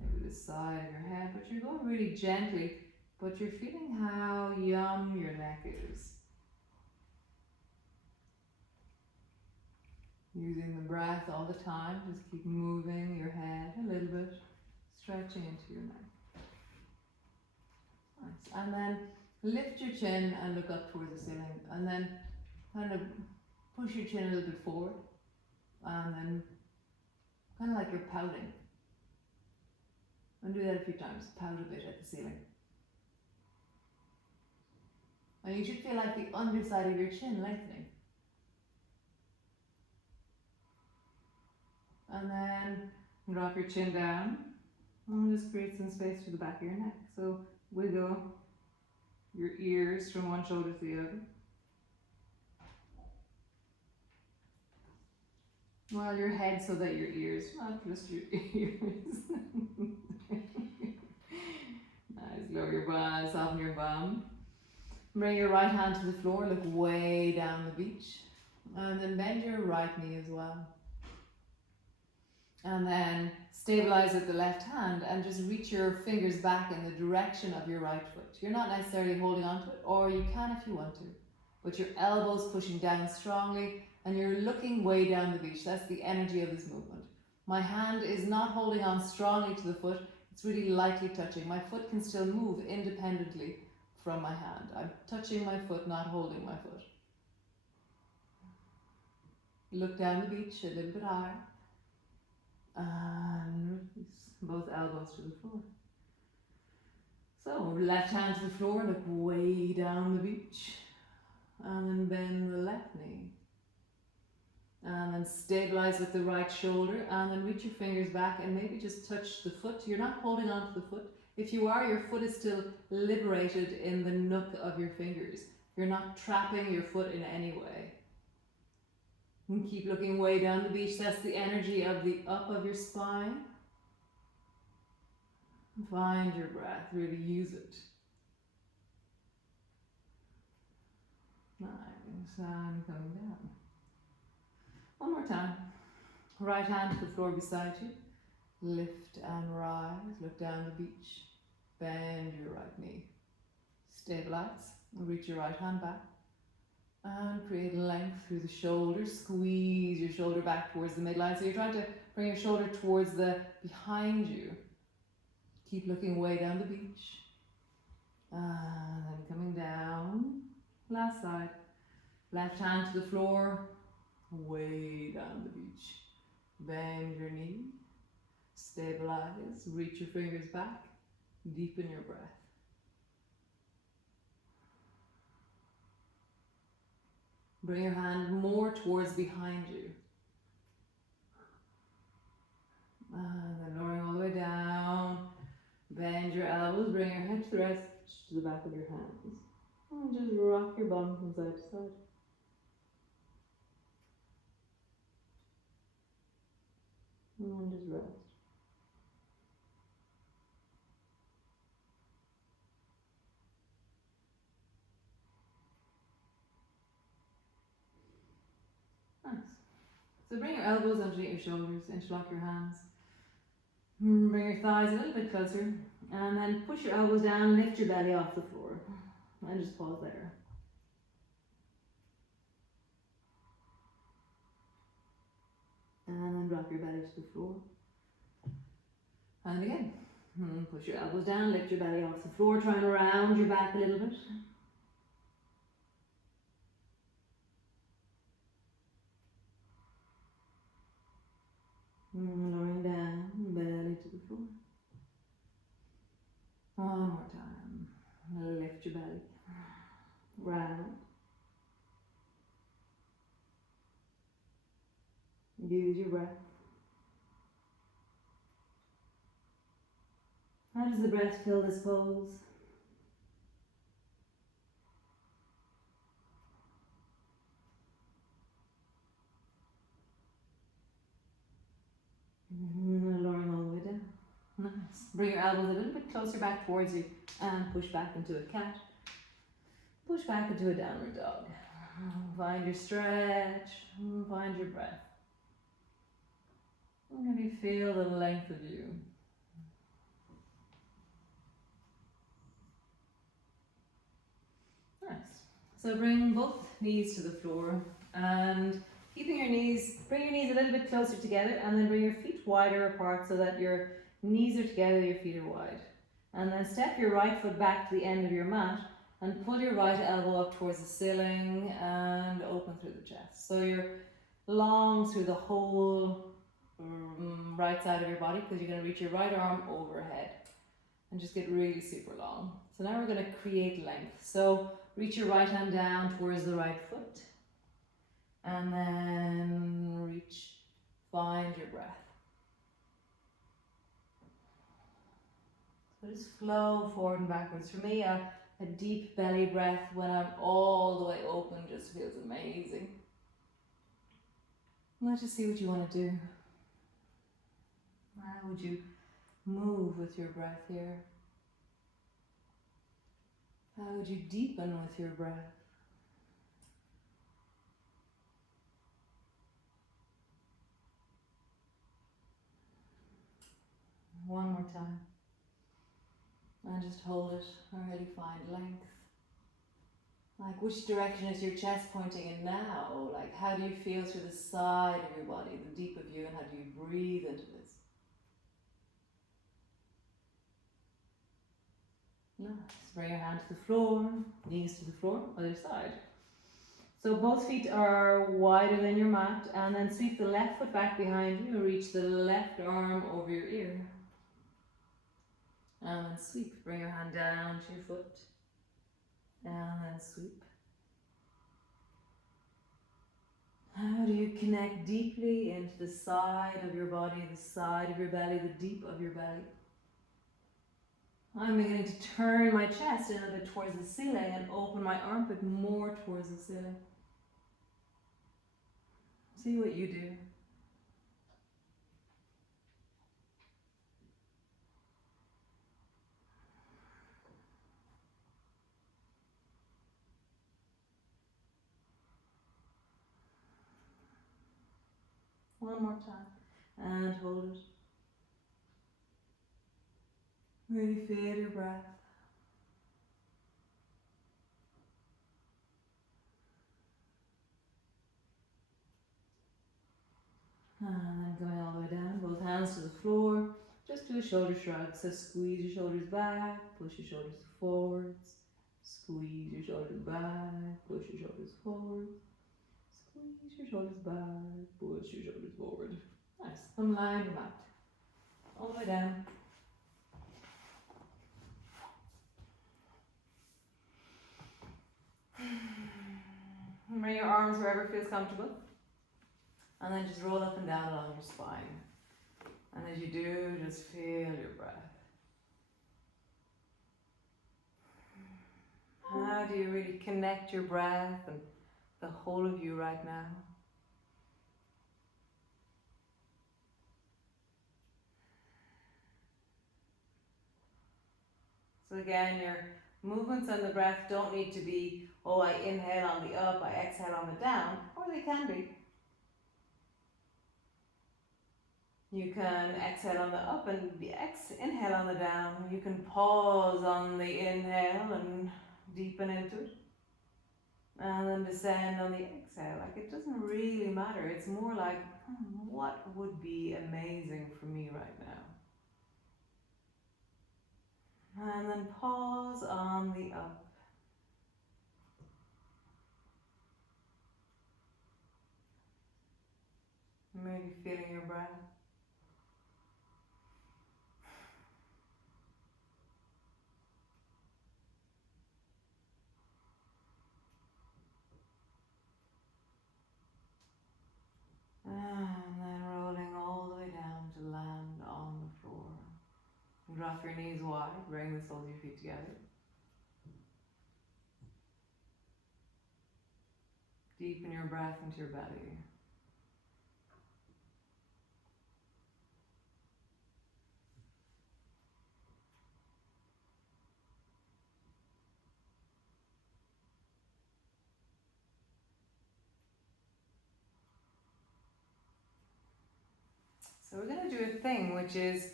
maybe the side of your head, but you're going really gently, but you're feeling how young your neck is. Using the breath all the time, just keep moving your head a little bit, stretching into your neck. Nice. And then lift your chin and look up towards the ceiling, and then kind of push your chin a little bit forward, and then kind of like you're pouting. And do that a few times, pout a bit at the ceiling. And you should feel like the underside of your chin lengthening. And then drop your chin down And just create some space through the back of your neck. So wiggle your ears from one shoulder to the other. Well, your head so that your ears, not just your ears. Nice, lower your brow, soften your bum. Bring your right hand to the floor, look way down the beach. And then bend your right knee as well. And then stabilize with the left hand and just reach your fingers back in the direction of your right foot. You're not necessarily holding onto it, or you can if you want to. But your elbows pushing down strongly and you're looking way down the beach. That's the energy of this movement. My hand is not holding on strongly to the foot. It's really lightly touching. My foot can still move independently from my hand. I'm touching my foot, not holding my foot. Look down the beach a little bit higher. And release both elbows to the floor. So left hand to the floor, look way down the beach. And then bend the left knee. And then stabilize with the right shoulder. And then reach your fingers back and maybe just touch the foot. You're not holding on to the foot. If you are, your foot is still liberated in the nook of your fingers. You're not trapping your foot in any way. And keep looking way down the beach. That's the energy of the up of your spine. Find your breath. Really use it. Nice. And coming down. One more time. Right hand to the floor beside you. Lift and rise. Look down the beach. Bend your right knee. Stabilize. Reach your right hand back. And create length through the shoulders. Squeeze your shoulder back towards the midline. So you're trying to bring your shoulder towards the behind you. Keep looking way down the beach. And then coming down. Last side. Left hand to the floor. Way down the beach. Bend your knee. Stabilize. Reach your fingers back. Deepen your breath. Bring your hand more towards behind you. And then lowering all the way down. Bend your elbows, bring your head to the rest, to the back of your hands. And just rock your bum from side to side. And just rest. Nice. So bring your elbows underneath your shoulders, interlock your hands. Bring your thighs a little bit closer. And then push your elbows down, lift your belly off the floor. And just pause there. And then drop your belly to the floor. And again. Push your elbows down, lift your belly off the floor. Try and round your back a little bit. Lowering down, belly to the floor. One more time. Lift your belly. Round. Use your breath. How does the breath fill this pose? Lowering all the way down. Nice. Bring your elbows a little bit closer back towards you and push back into a cat. Push back into a downward dog. Find your stretch. Find your breath. Maybe feel the length of you. Nice. So bring both knees to the floor and keeping your knees, bring your knees a little bit closer together and then bring your feet wider apart so that your knees are together, your feet are wide. And then step your right foot back to the end of your mat and pull your right elbow up towards the ceiling and open through the chest. So you're long through the whole right side of your body because you're going to reach your right arm overhead and just get really super long. So now we're going to create length. So reach your right hand down towards the right foot and then reach, find your breath. So just flow forward and backwards. For me, a deep belly breath when I'm all the way open just feels amazing. Let's just see what you want to do. How would you move with your breath here? How would you deepen with your breath? One more time. And just hold it, or really find length. Like, which direction is your chest pointing in now? Like, how do you feel through the side of your body, the deep of you, and how do you breathe into this? Nice. Bring your hand to the floor, knees to the floor, other side. So both feet are wider than your mat, and then sweep the left foot back behind you, reach the left arm over your ear. And then sweep, bring your hand down to your foot, and then sweep. How do you connect deeply into the side of your body, the side of your belly, the deep of your belly? I'm beginning to turn my chest a little bit towards the ceiling and open my armpit more towards the ceiling. See what you do. One more time. And hold it. Really feel your breath. And then going all the way down, both hands to the floor. Just do a shoulder shrug. So squeeze your shoulders back, push your shoulders forwards. Squeeze your shoulders back, push your shoulders forward. Squeeze your shoulders back, push your shoulders forward. Nice. Come lie on your mat. All the way down. Bring your arms wherever feels comfortable. And then just roll up and down along your spine. And as you do, just feel your breath. How do you really connect your breath and the whole of you right now? So again, your movements and the breath don't need to be, oh, I inhale on the up, I exhale on the down, or they can be. You can exhale on the up and inhale on the down. You can pause on the inhale and deepen into it. And then descend on the exhale. Like, it doesn't really matter. It's more like, what would be amazing for me right now? And then pause on the up. Maybe feeling your breath. And then rolling all the way down to land on the floor. Drop your knees wide, bring the soles of your feet together. Deepen your breath into your belly. So we're going to do a thing which is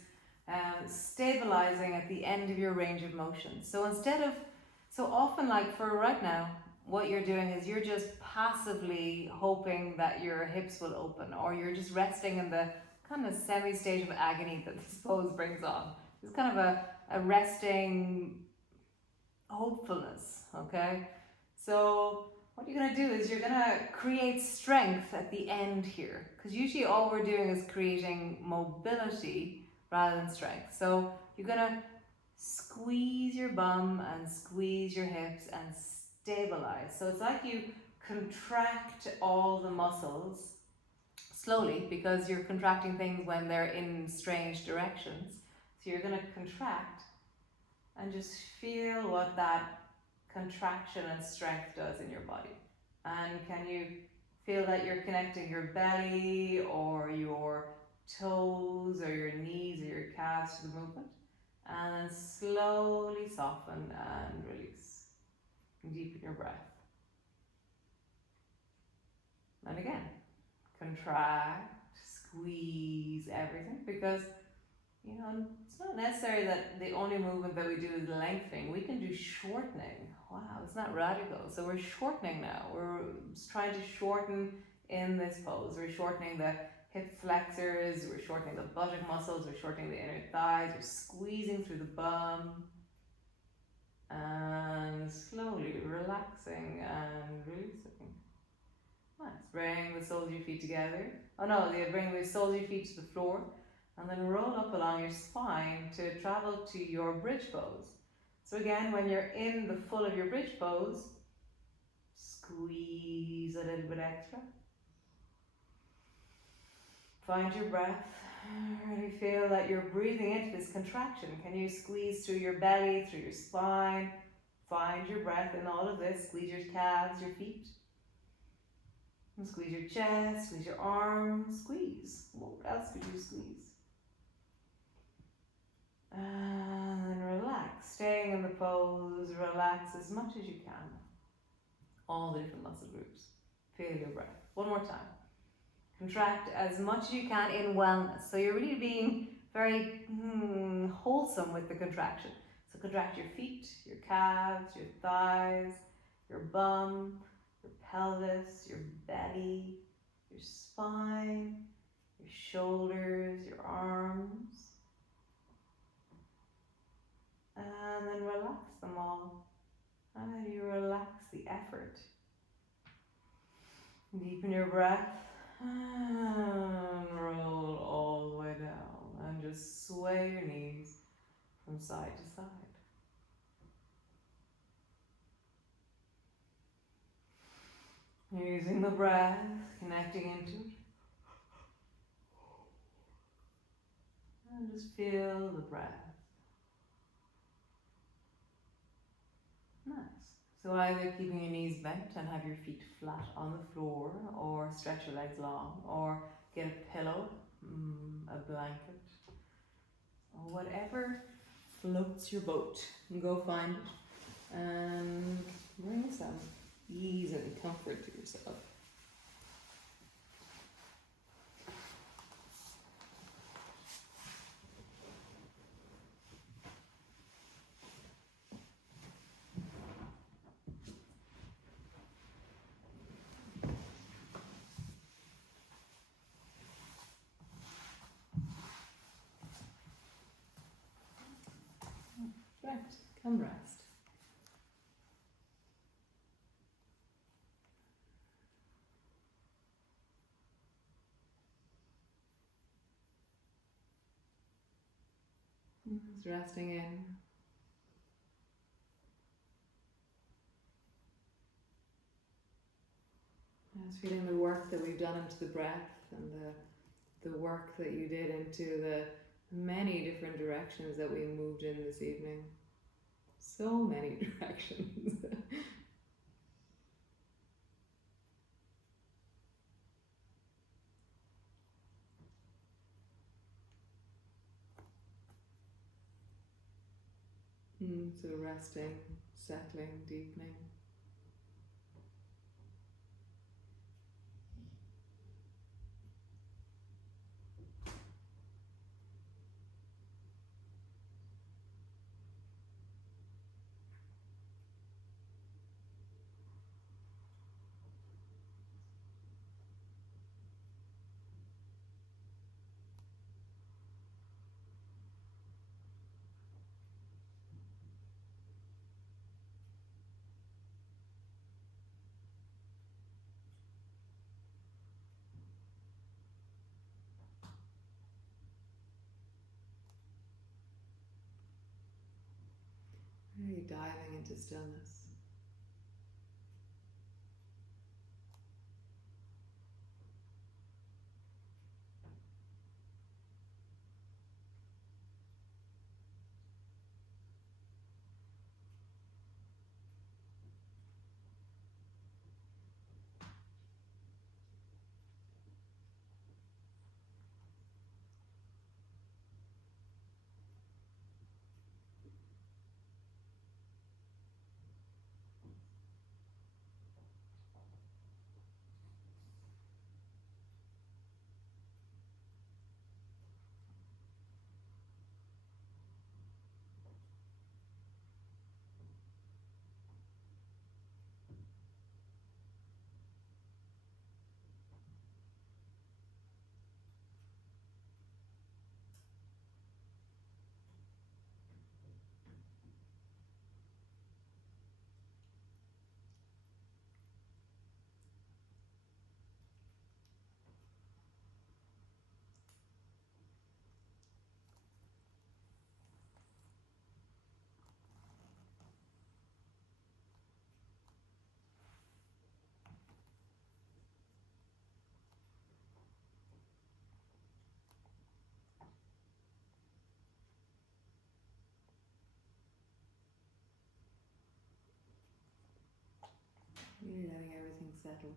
stabilizing at the end of your range of motion. So so often, like for right now, what you're doing is you're just passively hoping that your hips will open, or you're just resting in the kind of semi-state of agony that this pose brings on. It's kind of a resting hopefulness, okay? So what you're going to do is you're going to create strength at the end here, because usually all we're doing is creating mobility rather than strength. So you're going to squeeze your bum and squeeze your hips and stabilize. So it's like you contract all the muscles slowly, because you're contracting things when they're in strange directions. So you're going to contract and just feel what that contraction and strength does in your body. And can you feel that you're connecting your belly or your toes or your knees or your calves to the movement? And then slowly soften and release. Deepen your breath. And again, contract, squeeze everything, because it's not necessary that the only movement that we do is lengthening. We can do shortening. Wow, it's not radical. So we're shortening now. We're trying to shorten in this pose. We're shortening the hip flexors, we're shortening the buttock muscles, we're shortening the inner thighs, we're squeezing through the bum. And slowly relaxing and releasing. Nice. Bring the soles of your feet together. Oh no, bring the soles of your feet to the floor. And then roll up along your spine to travel to your bridge pose. So again, when you're in the full of your bridge pose, squeeze a little bit extra. Find your breath. Really feel that you're breathing into this contraction. Can you squeeze through your belly, through your spine? Find your breath in all of this. Squeeze your calves, your feet. And squeeze your chest, squeeze your arms, squeeze. What else could you squeeze? And then relax. Staying in the pose, relax as much as you can. All the different muscle groups. Feel your breath. One more time. Contract as much as you can in wellness. So you're really being very wholesome with the contraction. So contract your feet, your calves, your thighs, your bum, your pelvis, your belly, your spine, your shoulders, your arms. And then relax them all. And you relax the effort. Deepen your breath. And roll all the way down. And just sway your knees from side to side. Using the breath, connecting into it. And just feel the breath. Nice. So either keeping your knees bent and have your feet flat on the floor, or stretch your legs long, or get a pillow, a blanket, or whatever floats your boat. And go find it and bring some ease and comfort to yourself. Right, come rest. Just resting in. Just feeling the work that we've done into the breath, and the work that you did into the many different directions that we moved in this evening. So many directions. So resting, settling, deepening. Really diving into stillness. Really letting everything settle.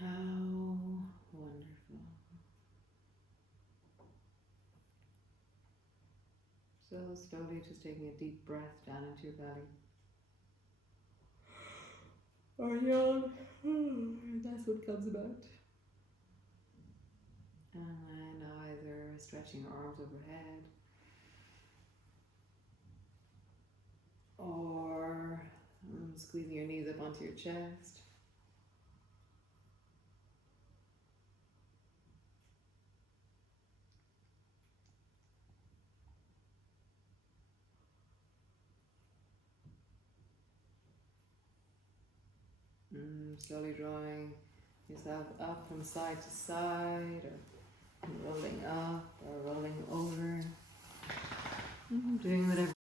How wonderful. So slowly just taking a deep breath down into your belly. Or yawn. That's what comes about. And then either stretching your arms overhead or squeezing your knees up onto your chest. Slowly drawing yourself up from side to side, or rolling up or rolling over. Doing whatever